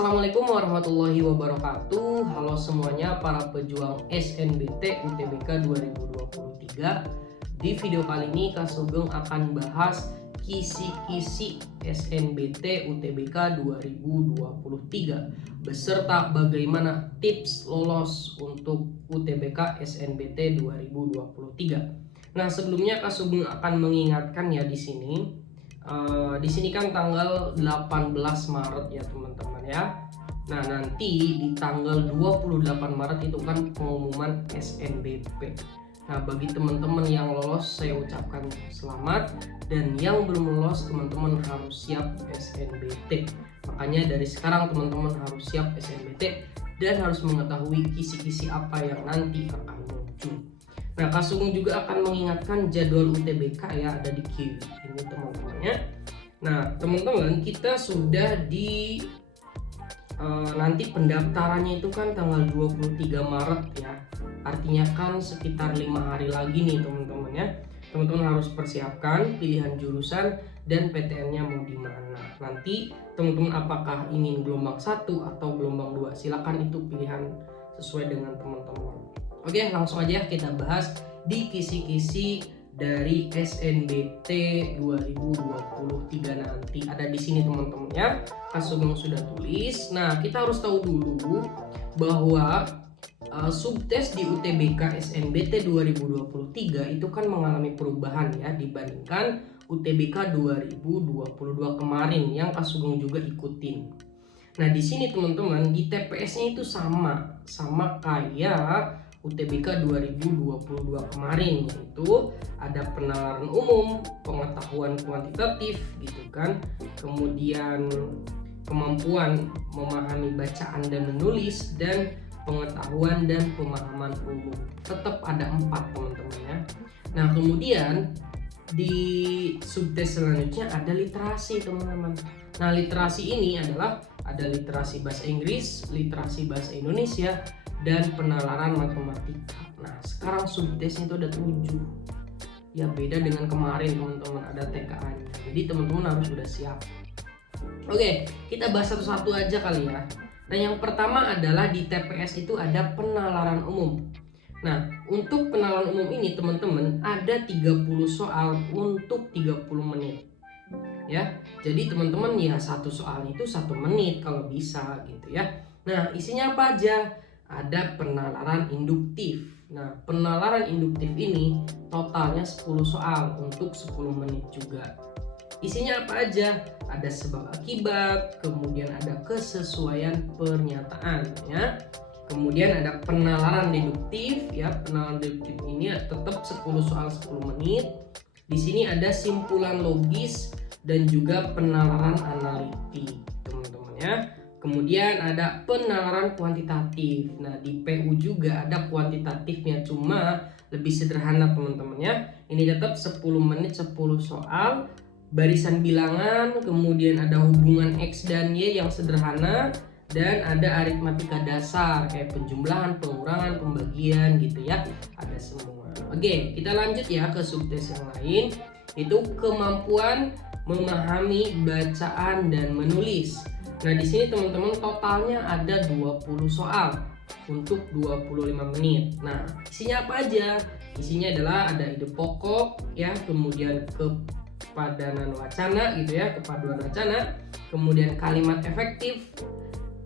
Assalamualaikum warahmatullahi wabarakatuh. Halo semuanya para pejuang SNBT UTBK 2023. Di video kali ini Kak Sugeng akan bahas kisi-kisi SNBT UTBK 2023 beserta bagaimana tips lolos untuk UTBK SNBT 2023. Nah, sebelumnya Kak Sugeng akan mengingatkan ya di sini. Di sini kan tanggal 18 Maret ya teman-teman ya. Nah, nanti di tanggal 28 Maret itu kan pengumuman SNBP. Nah, bagi teman-teman yang lolos saya ucapkan selamat, dan yang belum lolos teman-teman harus siap SNBT. Makanya dari sekarang teman-teman harus siap SNBT dan harus mengetahui kisi-kisi apa yang nanti akan muncul. Nah, Kak Sugeng juga akan mengingatkan jadwal UTBK ya, ada di Q ini teman-teman ya. Nah, teman-teman, kita sudah di nanti pendaftarannya itu kan tanggal 23 Maret ya. Artinya kan sekitar 5 hari lagi nih teman-teman ya. Teman-teman harus persiapkan pilihan jurusan dan PTN-nya mau di mana. Nanti teman-teman apakah ingin gelombang 1 atau gelombang 2, silakan itu pilihan sesuai dengan teman-teman. Oke, langsung aja kita bahas di kisi-kisi dari SNBT 2023 nanti. Ada di sini teman-teman ya. Kak Sugeng sudah tulis. Nah, kita harus tahu dulu bahwa subtes di UTBK SNBT 2023 itu kan mengalami perubahan ya dibandingkan UTBK 2022 kemarin yang Kak Sugeng juga ikutin. Nah, di sini teman-teman di TPS-nya itu sama kayak UTBK 2022 kemarin, yaitu ada penalaran umum, pengetahuan kuantitatif gitu kan, kemudian kemampuan memahami bacaan dan menulis, dan pengetahuan dan pemahaman umum. Tetap ada 4 teman-teman ya. Nah, kemudian di subtes selanjutnya ada literasi teman-teman. Nah, literasi ini adalah ada literasi bahasa Inggris, literasi bahasa Indonesia, dan penalaran matematika. Nah, sekarang subtes itu ada 7. Ya, beda dengan kemarin teman-teman, ada TKA-nya. Jadi teman-teman harus sudah siap. Oke, kita bahas satu-satu aja kali ya. Nah, yang pertama adalah di TPS itu ada penalaran umum. Nah, untuk penalaran umum ini teman-teman ada 30 soal untuk 30 menit. Ya, jadi teman-teman ya satu soal itu 1 menit kalau bisa gitu ya. Nah, isinya apa aja? Ada penalaran induktif. Nah, penalaran induktif ini totalnya 10 soal untuk 10 menit juga. Isinya apa aja? Ada sebab akibat, kemudian ada kesesuaian pernyataan ya. Kemudian ada penalaran deduktif ya. Penalaran deduktif ini tetap 10 soal 10 menit. Di sini ada simpulan logis dan juga penalaran analitik, teman-teman ya. Kemudian ada penalaran kuantitatif. Nah, di PU juga ada kuantitatifnya, cuma lebih sederhana teman-teman ya. Ini tetap 10 menit 10 soal, barisan bilangan, kemudian ada hubungan X dan Y yang sederhana, dan ada aritmatika dasar kayak penjumlahan, pengurangan, pembagian gitu ya. Ada semua. Oke, kita lanjut ya ke subtes yang lain, itu kemampuan memahami bacaan dan menulis. Nah, di sini teman-teman totalnya ada 20 soal untuk 25 menit. Nah, isinya apa aja? Isinya adalah ada ide pokok ya, kemudian kepadanan wacana gitu ya, kepaduan wacana, kemudian kalimat efektif,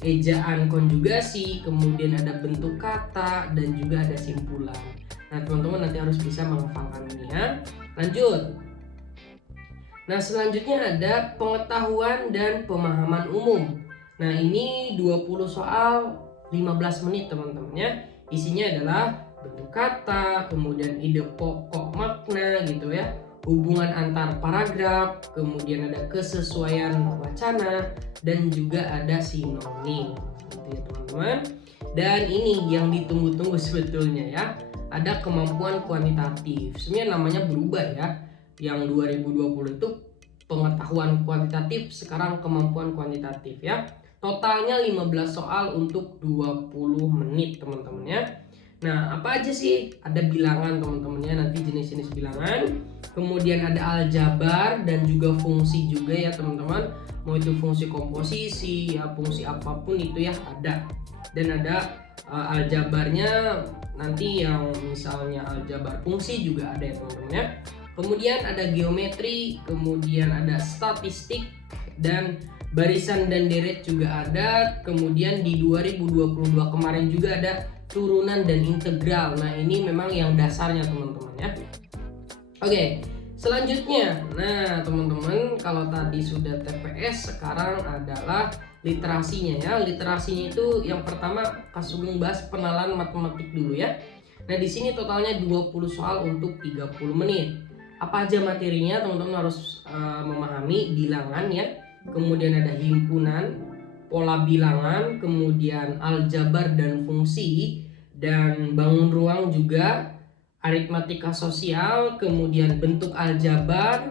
ejaan konjugasi, kemudian ada bentuk kata, dan juga ada simpulan. Nah, teman-teman nanti harus bisa menghafalkan ini ya. Lanjut. Nah, selanjutnya ada pengetahuan dan pemahaman umum. Nah, ini 20 soal 15 menit teman-teman ya. Isinya adalah bentuk kata, kemudian ide pokok makna gitu ya, hubungan antar paragraf, kemudian ada kesesuaian wacana, dan juga ada sinonim gitu ya teman-teman. Dan ini yang ditunggu-tunggu sebetulnya ya, ada kemampuan kuantitatif. Sebenarnya namanya berubah ya. Yang 2020 itu pengetahuan kuantitatif, sekarang kemampuan kuantitatif ya. Totalnya 15 soal untuk 20 menit teman-teman ya. Nah, apa aja sih? Ada bilangan teman-temannya, nanti jenis-jenis bilangan. Kemudian ada aljabar dan juga fungsi juga ya teman-teman. Mau itu fungsi komposisi, ya fungsi apapun itu ya ada. Dan ada aljabarnya nanti yang misalnya aljabar fungsi juga ada ya teman-teman ya. Kemudian ada geometri, kemudian ada statistik, dan barisan dan deret juga ada. Kemudian di 2022 kemarin juga ada turunan dan integral. Nah, ini memang yang dasarnya teman-teman ya. Oke, selanjutnya. Nah, teman-teman, kalau tadi sudah TPS, sekarang adalah literasinya ya. Literasinya itu yang pertama Kak Sugeng bahas pengenalan matematik dulu ya. Nah, di sini totalnya 20 soal untuk 30 menit. Apa aja materinya? Teman-teman harus memahami bilangan ya. Kemudian ada himpunan, pola bilangan, kemudian aljabar dan fungsi, dan bangun ruang juga, aritmatika sosial, kemudian bentuk aljabar,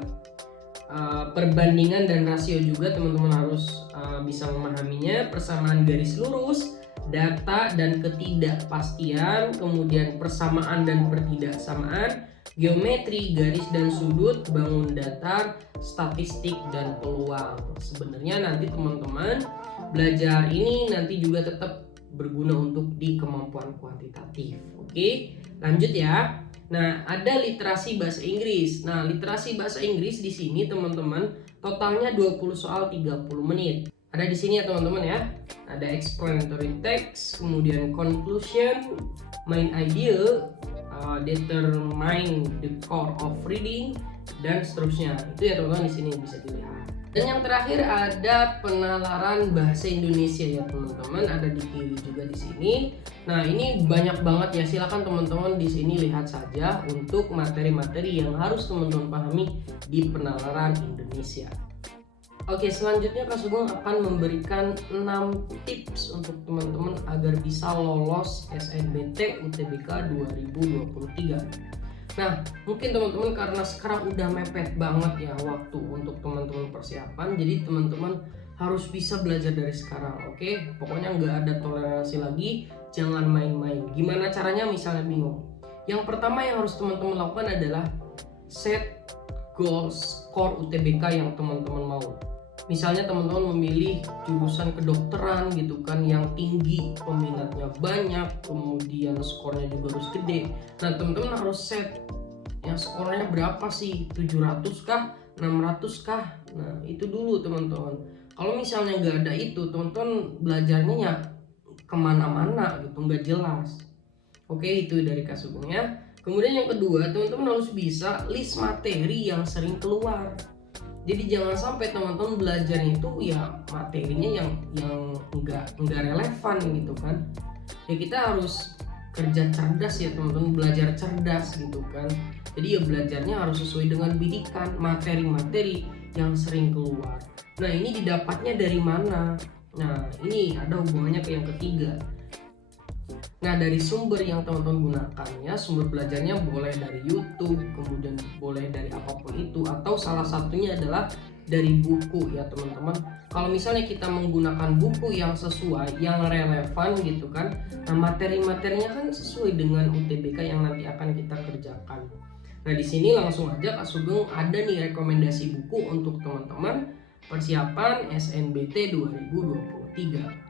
perbandingan dan rasio juga teman-teman harus bisa memahaminya, persamaan garis lurus, data dan ketidakpastian, kemudian persamaan dan pertidaksamaan, geometri, garis dan sudut, bangun datar, statistik dan peluang. Sebenarnya nanti teman-teman belajar ini nanti juga tetap berguna untuk di kemampuan kuantitatif. Oke, lanjut ya. Nah, ada literasi bahasa Inggris. Nah, literasi bahasa Inggris di sini teman-teman totalnya 20 soal 30 menit. Ada di sini ya teman-teman ya. Ada explanatory text, kemudian conclusion, main idea, determine the core of reading, dan seterusnya. Itu ya teman-teman, di sini bisa dilihat. Dan yang terakhir ada penalaran bahasa Indonesia ya teman-teman, ada di kiri juga di sini. Nah, ini banyak banget ya, silakan teman-teman di sini lihat saja untuk materi-materi yang harus teman-teman pahami di penalaran Indonesia. Oke, selanjutnya Kak Sugeng akan memberikan 6 tips untuk teman-teman agar bisa lolos SNBT UTBK 2023. Nah, mungkin teman-teman karena sekarang udah mepet banget ya waktu untuk teman-teman persiapan, jadi teman-teman harus bisa belajar dari sekarang. Oke, pokoknya nggak ada toleransi lagi, jangan main-main. Gimana caranya misalnya bingung? Yang pertama yang harus teman-teman lakukan adalah set goals core UTBK yang teman-teman mau. Misalnya teman-teman memilih jurusan kedokteran gitu kan yang tinggi, peminatnya banyak, kemudian skornya juga harus gede. Nah, teman-teman harus set yang skornya berapa sih? 700 kah? 600 kah? Nah, itu dulu teman-teman. Kalau misalnya nggak ada itu, teman-teman belajarnya ya kemana-mana gitu, nggak jelas. Oke, itu dari Kak Sugeng ya. Kemudian yang kedua, teman-teman harus bisa list materi yang sering keluar. Jadi jangan sampai teman-teman belajar itu ya materinya yang enggak relevan gitu kan. Ya kita harus kerja cerdas ya teman-teman, belajar cerdas gitu kan. Jadi ya belajarnya harus sesuai dengan bidikan, materi-materi yang sering keluar. Nah, ini didapatnya dari mana? Nah, ini ada hubungannya ke yang ketiga. Nah, dari sumber yang teman-teman gunakan ya, sumber belajarnya boleh dari YouTube, kemudian boleh dari apapun itu, atau salah satunya adalah dari buku ya teman-teman. Kalau misalnya kita menggunakan buku yang sesuai, yang relevan gitu kan, nah materi-materinya kan sesuai dengan UTBK yang nanti akan kita kerjakan. Nah, di sini langsung aja Kak Sugeng ada nih rekomendasi buku untuk teman-teman persiapan SNBT 2023.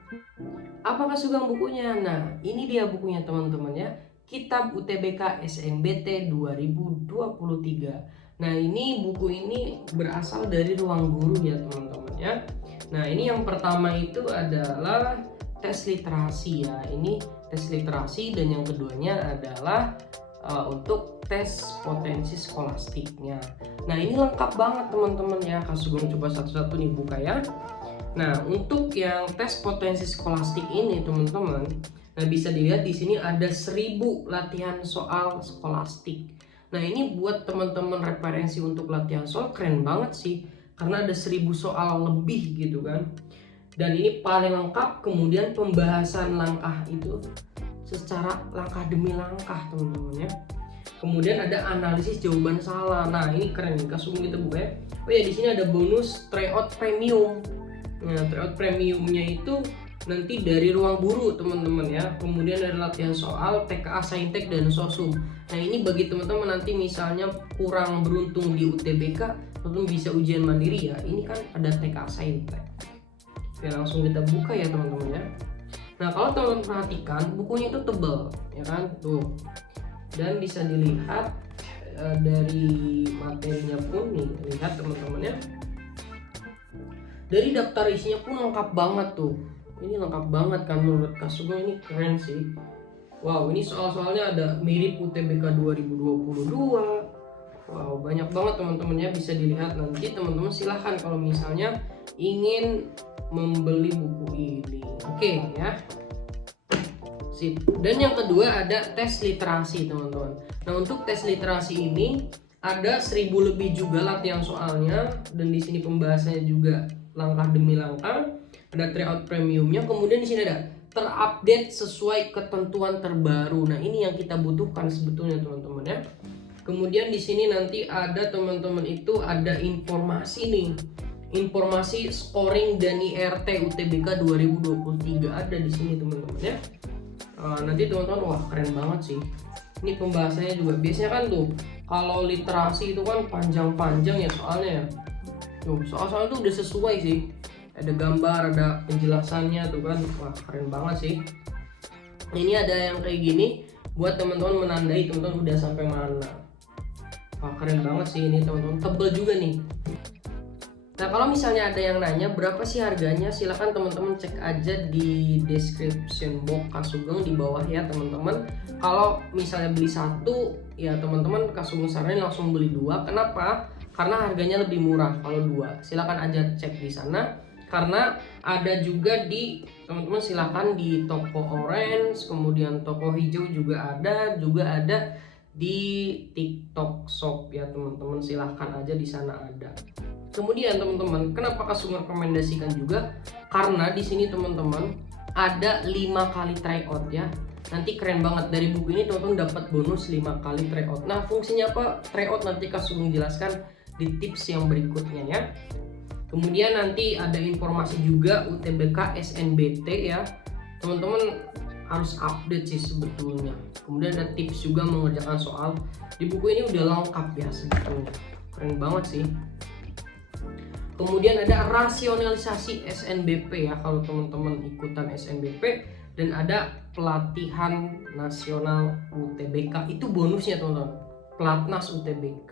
Apa Kak Sugeng bukunya? Nah, ini dia bukunya teman-teman ya. Kitab UTBK SNBT 2023. Nah, ini buku ini berasal dari Ruang Guru ya teman-teman ya. Nah, ini yang pertama itu adalah tes literasi ya. Ini tes literasi, dan yang keduanya adalah untuk tes potensi skolastiknya. Nah, ini lengkap banget teman-teman ya. Kak Sugeng coba satu-satu nih buka ya. Nah, untuk yang tes potensi skolastik ini teman-teman, nah bisa dilihat di sini ada 1000 latihan soal skolastik. Nah, ini buat teman-teman referensi untuk latihan soal keren banget sih, karena ada 1000 soal lebih gitu kan. Dan ini paling lengkap, kemudian pembahasan langkah itu secara langkah demi langkah teman-teman ya. Kemudian ada analisis jawaban salah. Nah, ini keren nih, langsung kita buka ya. Oh ya, di sini ada bonus tryout premium. Nah, tryout premiumnya itu nanti dari ruang guru teman-teman ya. Kemudian ada latihan soal TKA Saintek dan Sosum. Nah ini bagi teman-teman nanti misalnya kurang beruntung di UTBK, teman-teman bisa ujian mandiri ya. Ini kan ada TKA Saintek. Oke, langsung kita buka ya teman-teman ya. Nah kalau teman-teman perhatikan bukunya itu tebal ya kan tuh, dan bisa dilihat dari materinya pun nih, lihat teman-teman ya. Dari daftar isinya pun lengkap banget tuh. Ini lengkap banget kan menurut Kak Sugeng, ini keren sih. Wow, ini soal-soalnya ada mirip UTBK 2022. Wow, banyak banget teman-teman ya, bisa dilihat nanti teman-teman silahkan kalau misalnya ingin membeli buku ini. Oke ya. Sip. Dan yang kedua ada tes literasi teman-teman. Nah untuk tes literasi ini ada 1000 lebih juga latihan soalnya, dan di sini pembahasannya juga langkah demi langkah. Ada tryout premiumnya, kemudian di sini ada terupdate sesuai ketentuan terbaru. Nah ini yang kita butuhkan sebetulnya teman-teman ya. Kemudian di sini nanti ada teman-teman itu ada informasi nih, informasi scoring dan IRT UTBK 2023 ada di sini teman-teman ya. Nanti teman-teman, wah keren banget sih. Ini pembahasannya juga biasanya kan tuh kalau literasi itu kan panjang-panjang ya soalnya ya. Tuh soal-soal itu udah sesuai sih. Ada gambar, ada penjelasannya tuh kan, wah keren banget sih. Ini ada yang kayak gini buat teman-teman menandai teman-teman udah sampai mana. Wah keren banget sih ini teman-teman, tebel juga nih. Nah kalau misalnya ada yang nanya berapa sih harganya, silahkan teman-teman cek aja di description box Kak Sugeng di bawah ya teman-teman. Kalau misalnya beli satu ya teman-teman, Kak Sugeng saranin langsung beli dua. Kenapa? Karena harganya lebih murah kalau dua. Silahkan aja cek di sana. Karena ada juga di teman-teman, silahkan di toko orange, kemudian toko hijau juga ada di TikTok Shop ya teman-teman, silahkan aja di sana ada. Kemudian teman-teman, kenapa Kak Sugeng rekomendasikan juga? Karena di sini teman-teman ada 5 kali tryout ya. Nanti keren banget, dari buku ini teman-teman dapat bonus 5 kali tryout. Nah fungsinya apa tryout nanti Kak Sugeng jelaskan di tips yang berikutnya ya. Kemudian nanti ada informasi juga UTBK SNBT ya. Teman-teman harus update sih sebetulnya. Kemudian ada tips juga mengerjakan soal. Di buku ini udah lengkap ya sebetulnya. Keren banget sih. Kemudian ada rasionalisasi SNBP ya kalau teman-teman ikutan SNBP, dan ada pelatihan nasional UTBK. Itu bonusnya teman-teman. Pelatnas UTBK.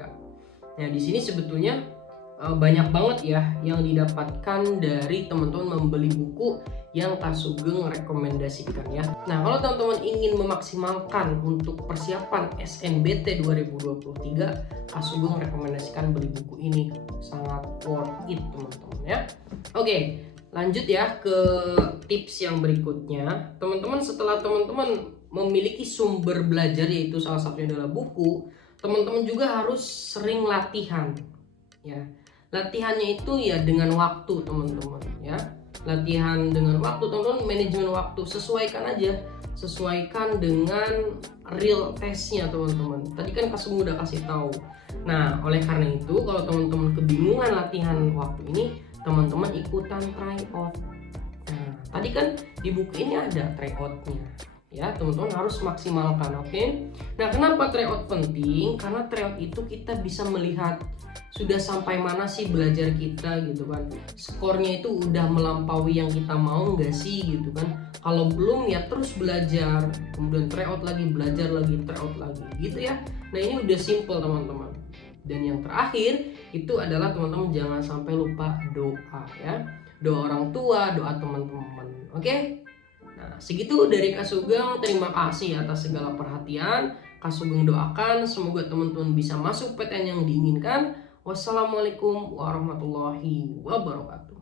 Nah, di sini sebetulnya banyak banget ya yang didapatkan dari teman-teman membeli buku yang Kak Sugeng rekomendasikan ya. Nah kalau teman-teman ingin memaksimalkan untuk persiapan SNBT 2023, Kak Sugeng rekomendasikan beli buku ini, sangat worth it teman-teman ya. Oke, lanjut ya ke tips yang berikutnya. Teman-teman, setelah teman-teman memiliki sumber belajar yaitu salah satunya adalah buku, teman-teman juga harus sering latihan ya. Latihannya itu ya dengan waktu teman-teman ya. Latihan dengan waktu teman-teman, manajemen waktu, sesuaikan aja, sesuaikan dengan real testnya teman-teman. Tadi kan Kak Sugeng udah kasih tahu. Nah oleh karena itu kalau teman-teman kebingungan latihan waktu ini, teman-teman ikutan tryout. Nah tadi kan di buku ini ada tryoutnya ya, teman-teman harus maksimalkan. Oke. Nah kenapa tryout penting? Karena tryout itu kita bisa melihat sudah sampai mana sih belajar kita gitu kan, skornya itu udah melampaui yang kita mau nggak sih gitu kan. Kalau belum ya terus belajar, kemudian tryout lagi, belajar lagi, tryout lagi gitu ya. Nah ini udah simple teman-teman. Dan yang terakhir itu adalah teman-teman jangan sampai lupa doa ya, doa orang tua, doa teman-teman. Oke. Nah segitu dari Kak Sugeng, terima kasih atas segala perhatian. Kak Sugeng doakan semoga teman-teman bisa masuk PTN yang diinginkan. Wassalamualaikum warahmatullahi wabarakatuh.